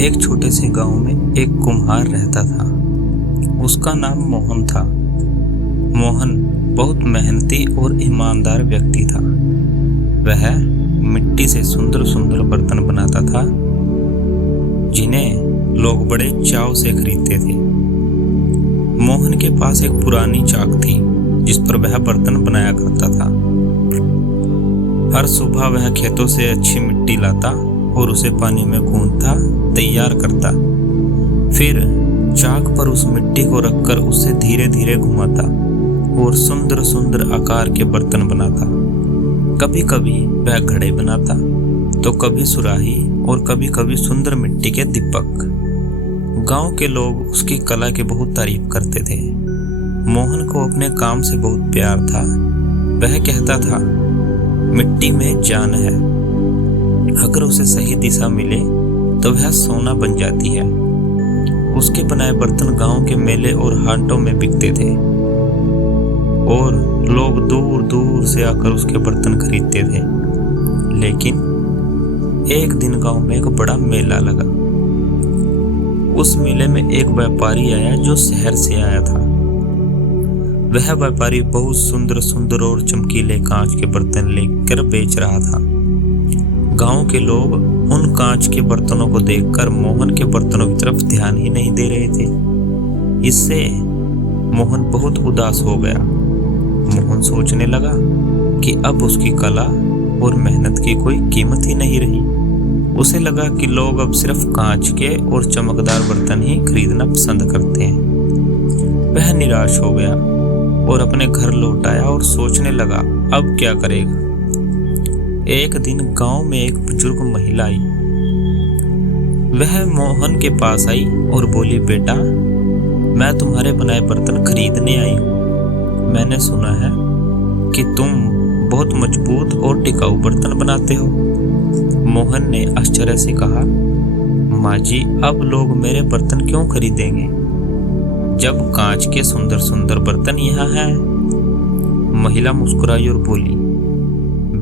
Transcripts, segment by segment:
एक छोटे से गांव में एक कुम्हार रहता था। उसका नाम मोहन था। मोहन बहुत मेहनती और ईमानदार व्यक्ति था। वह मिट्टी से सुंदर सुंदर बर्तन बनाता था, जिन्हें लोग बड़े चाव से खरीदते थे। मोहन के पास एक पुरानी चाक थी, जिस पर वह बर्तन बनाया करता था। हर सुबह वह खेतों से अच्छी मिट्टी लाता और उसे पानी में गूंथता तैयार करता। फिर चाक पर उस मिट्टी को रखकर उसे धीरे धीरे घुमाता और सुंदर सुंदर आकार के बर्तन बनाता। कभी कभी वह घड़े बनाता, तो कभी सुराही और कभी कभी सुंदर मिट्टी के दीपक। गांव के लोग उसकी कला की बहुत तारीफ करते थे। मोहन को अपने काम से बहुत प्यार था। वह कहता था, मिट्टी में जान है, अगर उसे सही दिशा मिले तो वह सोना बन जाती है। उसके बनाए बर्तन गांव के मेले और हाटों में बिकते थे और लोग दूर दूर से आकर उसके बर्तन खरीदते थे। लेकिन एक दिन गांव में एक बड़ा मेला लगा। उस मेले में एक व्यापारी आया जो शहर से आया था। वह व्यापारी बहुत सुंदर सुंदर और चमकीले कांच के बर्तन लेकर बेच रहा था। गांव के लोग उन कांच के बर्तनों को देखकर मोहन के बर्तनों की तरफ ध्यान ही नहीं दे रहे थे। इससे मोहन बहुत उदास हो गया। मोहन सोचने लगा कि अब उसकी कला और मेहनत की कोई कीमत ही नहीं रही। उसे लगा कि लोग अब सिर्फ कांच के और चमकदार बर्तन ही खरीदना पसंद करते हैं। वह निराश हो गया और अपने घर लौट आया और सोचने लगा, अब क्या करेगा। एक दिन गांव में एक बुजुर्ग महिला आई। वह मोहन के पास आई और बोली, बेटा, मैं तुम्हारे बनाए बर्तन खरीदने आई हूँ। मैंने सुना है कि तुम बहुत मजबूत और टिकाऊ बर्तन बनाते हो। मोहन ने आश्चर्य से कहा, माँ जी, अब लोग मेरे बर्तन क्यों खरीदेंगे जब कांच के सुंदर सुंदर बर्तन यहाँ हैं। महिला मुस्कुराई और बोली,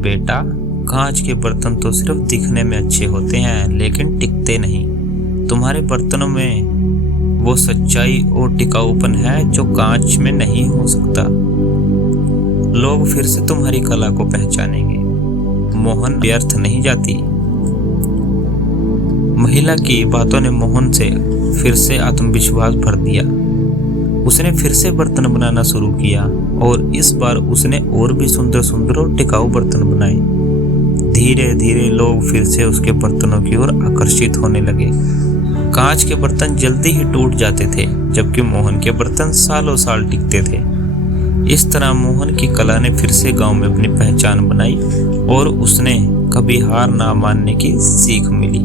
बेटा, कांच के बर्तन तो सिर्फ दिखने में अच्छे होते हैं, लेकिन टिकते नहीं। तुम्हारे बर्तनों में वो सच्चाई और टिकाऊपन है जो कांच में नहीं हो सकता। लोग फिर से तुम्हारी कला को पहचानेंगे। मोहन व्यर्थ नहीं जाती। महिला की बातों ने मोहन से फिर से आत्मविश्वास भर दिया। उसने फिर से बर्तन बनाना शुरू किया और इस बार उसने और भी सुंदर सुंदर और टिकाऊ बर्तन बनाए। धीरे धीरे लोग फिर से उसके बर्तनों की ओर आकर्षित होने लगे। कांच के बर्तन जल्दी ही टूट जाते थे, जबकि मोहन के बर्तन सालों साल टिकते थे। इस तरह मोहन की कला ने फिर से गांव में अपनी पहचान बनाई और उसने कभी हार ना मानने की सीख मिली।